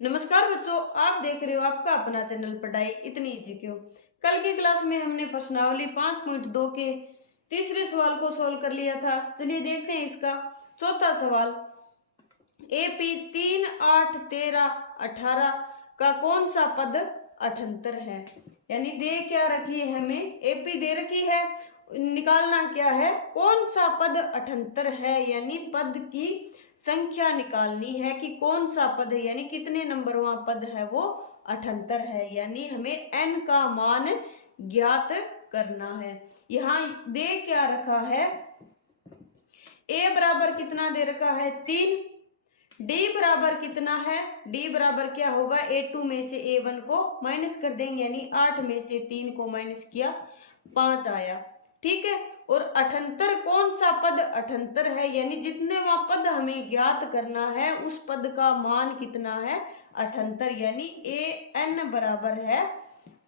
नमस्कार बच्चों, आप देख रहे हो आपका अपना चैनल पढ़ाई इतनी इजी क्यों। कल की क्लास में हमने प्रश्नावली 5.2 के तीसरे सवाल को सोल्व कर लिया था। चलिए देखते हैं इसका चौथा सवाल। एपी 3, 8, 13, 18 का कौन सा पद 78 है। यानी दे क्या रखी है, हमें एपी दे रखी है, निकालना क्या है, कौन सा पद 78 है। यानी पद की संख्या निकालनी है कि कौन सा पद है, यानी कितने नंबर वहां पद है वो 78 है। यानी हमें n का मान ज्ञात करना है। यहाँ दे क्या रखा है, a बराबर कितना दे रखा है 3, d बराबर कितना है, d बराबर क्या होगा a2 में से a1 को माइनस कर देंगे, यानी 8 में से 3 को माइनस किया 5 आया। ठीक है, और 78 कौन सा पद 78 है, यानी जितने वहां पद हमें ज्ञात करना है उस पद का मान कितना है 78, यानी an बराबर है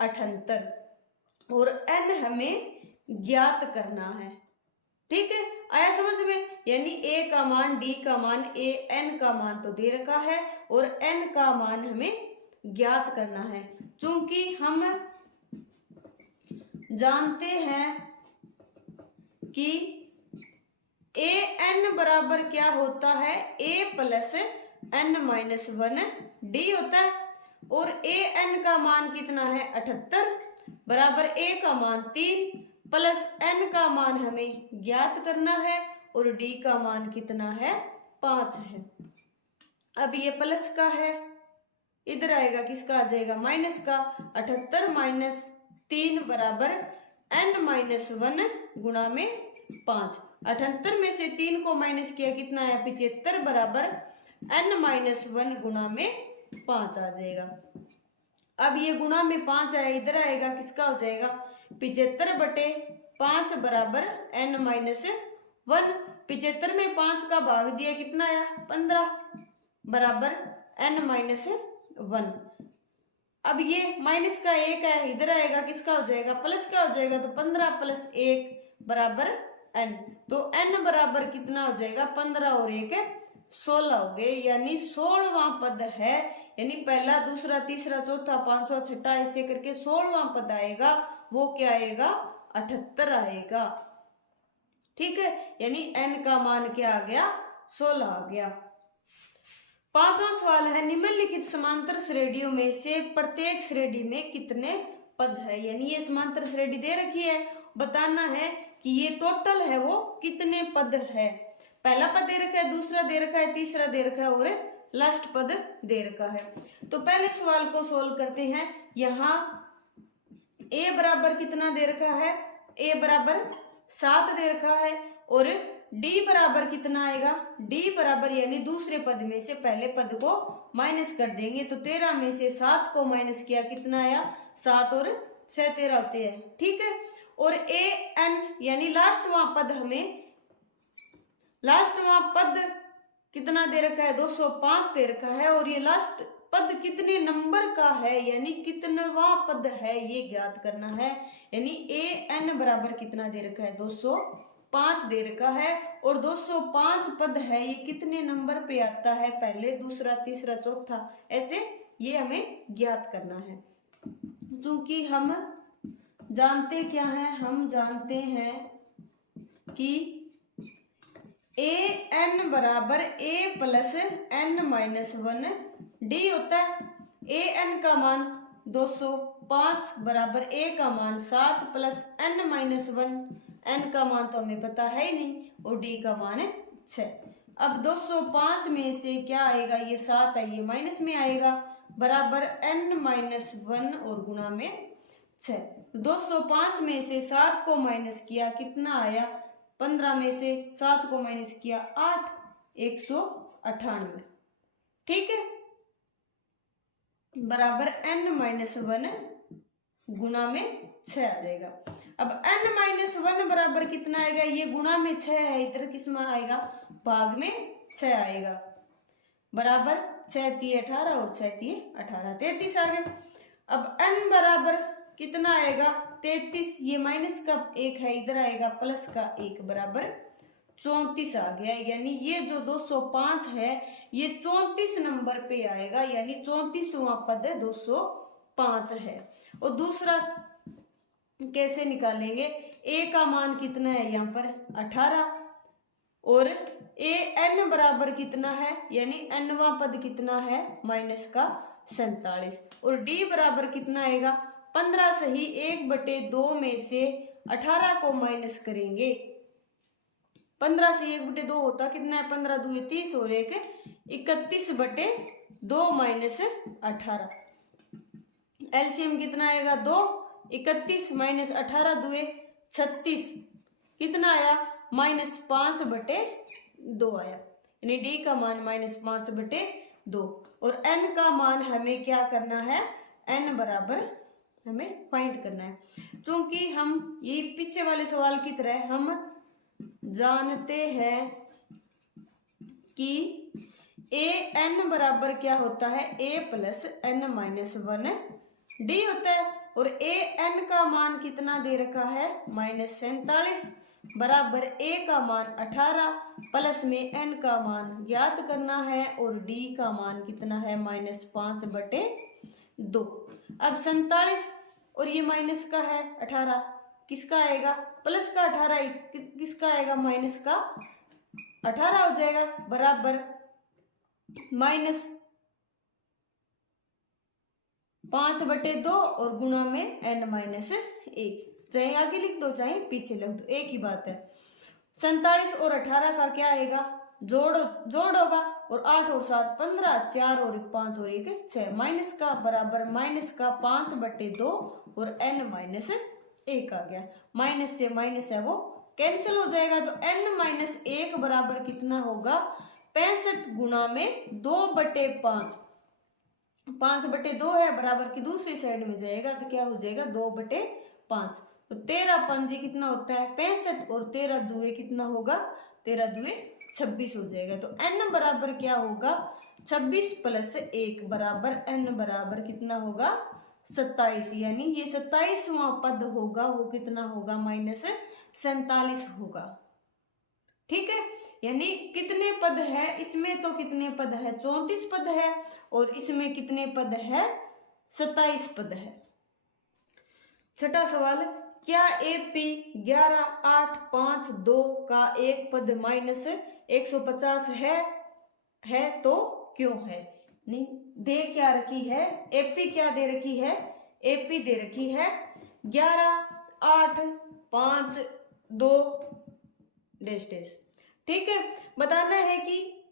78 और n हमें ज्ञात करना है। ठीक है, आया समझ में। यानी a का मान, d का मान, n का मान तो दे रखा है और n का मान हमें ज्ञात करना है। चूंकि हम जानते हैं कि an बराबर क्या होता है, a plus n minus 1 d होता है, और an का मान कितना है 78 बराबर a का मान 3 प्लस n का मान हमें ज्ञात करना है और d का मान कितना है 5 है। अब ये प्लस का है, इधर आएगा किसका, आ जाएगा माइनस का। 78 माइनस 3 बराबर n माइनस 1 गुणा में 5। 78 में से 3 को माइनस किया कितना है 75 बराबर n माइनस 1 गुणा में 5 आ जाएगा। अब ये गुणा में 5 आया, इधर आएगा किसका हो जाएगा 75 बटे 5 बराबर n माइनस 1। 75 में 5 का भाग दिया कितना आया 15 बराबर n माइनस 1। अब ये माइनस का 1 है, इधर आएगा किसका हो जाएगा प्लस का हो जाएगा, तो 15 प्लस 1 बराबर n। तो n बराबर कितना हो जाएगा 15 और 1 16 हो गए, यानी 16वां पद है। यानी पहला, दूसरा, तीसरा, चौथा, पांचवा, छठा ऐसे करके 16वां पद आएगा, वो क्या आएगा 78 आएगा। ठीक है, यानी n का मान क्या आ गया 16 आ गया। पांचवा सवाल है, निम्नलिखित समांतर श्रेणियों में से प्रत्येक श्रेणी में कितने पद है। यानी ये समांतर श्रेणी दे रखी है, बताना है कि ये टोटल है वो कितने पद है। पहला पद दे रखा है, दूसरा दे रखा है, तीसरा दे रखा है और लास्ट पद दे रखा है। तो पहले सवाल को सोल्व करते हैं। यहाँ a बराबर कितना दे रखा है, a बराबर 7 दे रखा है और d बराबर कितना आएगा, d बराबर यानी दूसरे पद में से पहले पद को माइनस कर देंगे, तो 13 में से 7 को माइनस किया कितना आया 7 और 6 13 होते हैं। ठीक है, और an यानी लास्टवां पद हमें, लास्टवां पद कितना दे रखा है 205 दे रखा है, और ये लास्ट पद कितने नंबर का है, यानी कितनवा पद है ये ज्ञात करना है। यानी an बराबर कितना दे रखा है 205 दे रखा है, और 205 पद है ये कितने नंबर पे आता है, पहले, दूसरा, तीसरा, चौथा, ऐसे ये हमें ज्ञात करना है। क्योंकि हम जानते क्या है, हम जानते हैं कि an बराबर a plus n minus 1 d होता है। an का मान 205 बराबर a का मान 7 प्लस n माइनस 1, n का मान तो हमें पता है ही नहीं, और d का मान है 6। अब 205 में से क्या आएगा, ये 7 है, ये माइनस में आएगा, बराबर n माइनस 1 और गुणा में 6। 205 में से 7 को माइनस किया कितना आया 15 में से 7 को माइनस किया 8, 198। ठीक है, बराबर n माइनस 1 गुणा में 6 आ जाएगा। अब n माइनस 1 बराबर कितना आएगा, ये गुणा में 6 है, इधर किस में आएगा भाग में 6 आएगा, बराबर 6 3 18 और 6 3 18 33 आ गया। अब n बराबर कितना आएगा 33, ये माइनस का 1 है, इधर आएगा प्लस का 1 बराबर 34 आ गया, यानी ये जो 205 है ये 34 नंबर पे आएगा, यानी 34वां पद 205 है। और दूसरा कैसे निकालेंगे, ए का मान कितना है यहाँ पर 18, और ए एन बराबर कितना है, यानी एनवां पद कितना है माइनस का 47, और डी बराबर कितना आएगा 15 से ही 1/2 में से 18 को माइनस करेंगे। 15 से 1/2 होता कितना है, 15 दूनी 30 और 1 31/2 माइनस 18। एलसीएम कितना आएगा 2, 31 माइनस 18 दुए 36, कितना आया -5/2 आया, यानी डी का मान -5/2। और एन का मान हमें क्या करना है, एन बराबर हमें फाइंड करना है। क्योंकि हम ये पीछे वाले सवाल की तरह हम जानते हैं कि ए एन बराबर क्या होता है, ए प्लस एन माइनस 1 डी होता है, और ए एन का मान कितना दे रखा है -47 बराबर ए का मान 18 प्लस में एन का मान ज्ञात करना है, और डी का मान कितना है -5/2। अब 47 और ये माइनस का है 18, किसका आएगा प्लस का 18, किसका आएगा माइनस का 18 हो जाएगा, बराबर -5/2 और गुणा में n-1, चाहे आगे लिख दो चाहे पीछे लिख दो, एक ही बात है। 47 और 18 का क्या आएगा, जोड़ होगा, और 8 और 7 15, 4 और 1 5 और 1 6, माइनस का बराबर माइनस का 5/2 और n-1 आ गया। माइनस से माइनस है वो कैंसिल हो जाएगा, तो n-1 बराबर कितना होगा 65 गुणा में 2/5, 5/2 है बराबर की दूसरी साइड में जाएगा तो क्या हो जाएगा 2/5, तो 13×5 कितना होता है 65, और 13 दुए कितना होगा 13 दुए 26 हो जाएगा। तो n बराबर क्या होगा 26 + 1 बराबर n बराबर कितना होगा 27, यानी ये 27वां पद होगा वो कितना होगा -47 होगा। ठीक है, यानी कितने पद है इसमें, तो कितने पद है 34 पद है, और इसमें कितने पद है 27 पद है। छठा सवाल, क्या AP 11 8 5 2 का एक पद -150 है तो क्यों है। नहीं दे क्या रखी है, AP क्या दे रखी है, AP दे रखी है 11 8 5 2 डैश डैश। ठीक है, बताना है कि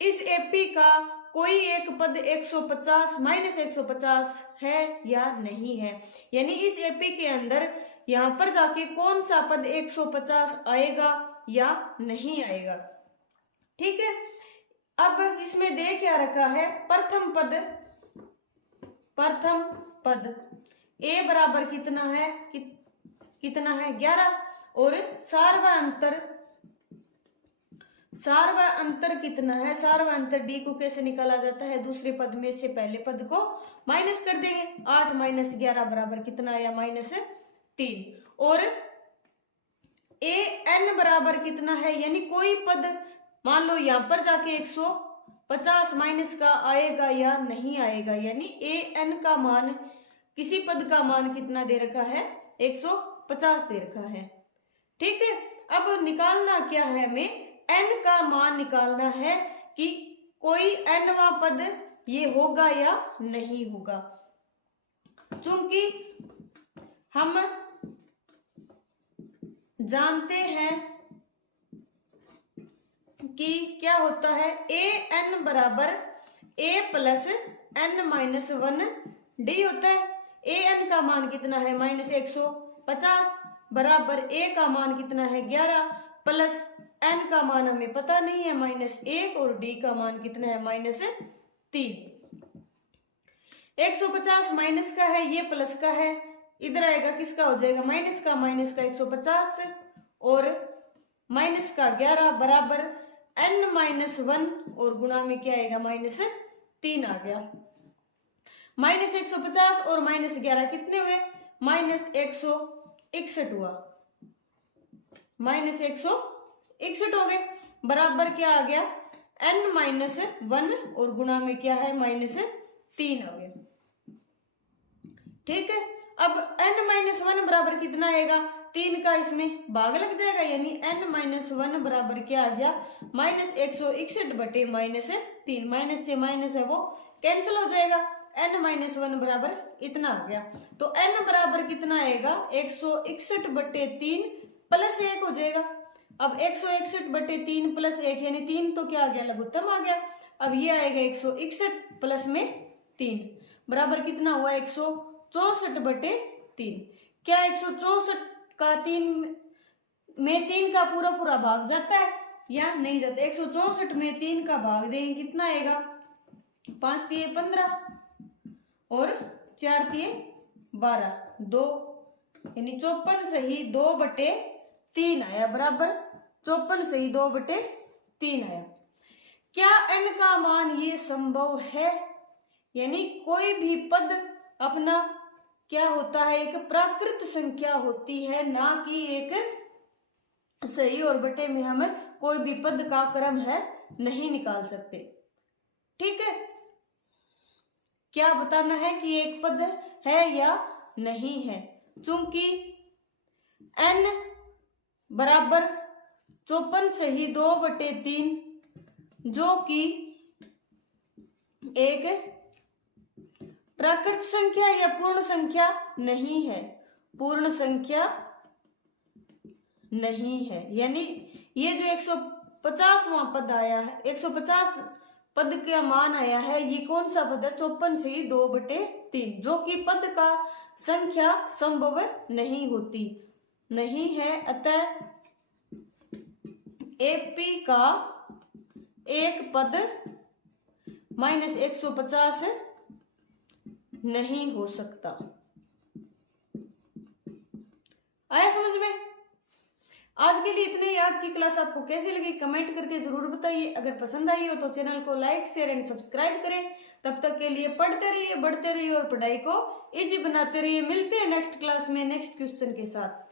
इस AP का कोई एक पद 150 -150 है या नहीं है, यानी इस AP के अंदर यहां पर जाके कौन सा पद 150 आएगा या नहीं आएगा। ठीक है, अब इसमें दे क्या रखा है, प्रथम पद A बराबर कितना है 11, और सार्वा अंतर कितना है, सार्वा अंतर D को कैसे निकाला जाता है, दूसरे पद में से पहले पद को माइनस कर देंगे, 8 - 11 बराबर कितना आया -3, और AN बराबर कितना है, यानी कोई पद मान लो यहां पर जाके 150 माइनस का आएगा या नहीं आएगा, यानी AN का मान किसी पद का मान कितना दे रखा है 150 दे रखा है। ठीक है, अब निकालना क्या है, हमें n का मान निकालना है कि कोई nवां पद ये होगा या नहीं होगा। चूंकि हम जानते हैं कि क्या होता है AN बराबर A + n-1 D होता है। AN का मान कितना है -150 बराबर A का मान कितना है 11 प्लस n का मान हमें पता नहीं है -1, और D का मान कितना है -3। 150 माइनस का है, ये प्लस का है, इधर आएगा किसका हो जाएगा माइनस का 150, और माइनस का 11 बराबर n-1, और गुणा में क्या आएगा -3 आ गया। -150 और -11 कितने हुए -161 हुआ, -161 61 हो गए। बराबर क्या आ गया n-1 और गुणा में क्या है -3 हो गया। ठीक है, अब n-1 बराबर कितना आएगा, 3 का इसमें भाग लग जाएगा, यानी n-1 बराबर क्या आ गया -161 बटे -3। माइनस से माइनस है वो कैंसिल हो जाएगा, n-1 बराबर इतना आ गया। तो n बराबर कितना आएगा 161 बटे 3 प्लस 1 हो जाएगा। अब 161 बटे 3 प्लस 1 यानी 3 तो क्या आ गया, लघुत्तम आ गया। अब ये आएगा 161 प्लस में 3 बराबर कितना हुआ 164 बटे 3। क्या 164 का 3 में 3 का पूरा पूरा भाग जाता है या नहीं जाता? 164 में 3 का भाग देंगे कितना आएगा, 5 तिये 15 और 4 तिये 12, 2 यानी 54 सही 2 बटे 3 आया, बराबर 54 सही 2 बटे 3 आया। क्या n का मान ये संभव है, यानी कोई भी पद अपना क्या होता है, एक प्राकृत संख्या होती है, ना कि एक सही और बटे में हम कोई भी पद का क्रम है नहीं निकाल सकते। ठीक है, क्या बताना है कि एक पद है या नहीं है। चूंकि n बराबर 54 सही 2 बटे 3 जो कि एक प्राकृत संख्या या पूर्ण संख्या नहीं है, पूर्ण संख्या नहीं है, यानी ये जो 150वां पद आया है, 150 पद का मान आया है, ये कौन सा पद है, 54 से 2 बटे 3 जो कि पद का संख्या संभव नहीं होती नहीं है। अतः एपी का एक पद -150 नहीं हो सकता। आया समझ में? आज के लिए इतने ही। आज की क्लास आपको कैसी लगी कमेंट करके जरूर बताइए। अगर पसंद आई हो तो चैनल को लाइक शेयर एंड सब्सक्राइब करें। तब तक के लिए पढ़ते रहिए, बढ़ते रहिए और पढ़ाई को इजी बनाते रहिए। मिलते हैं नेक्स्ट क्लास में नेक्स्ट क्वेश्चन के साथ।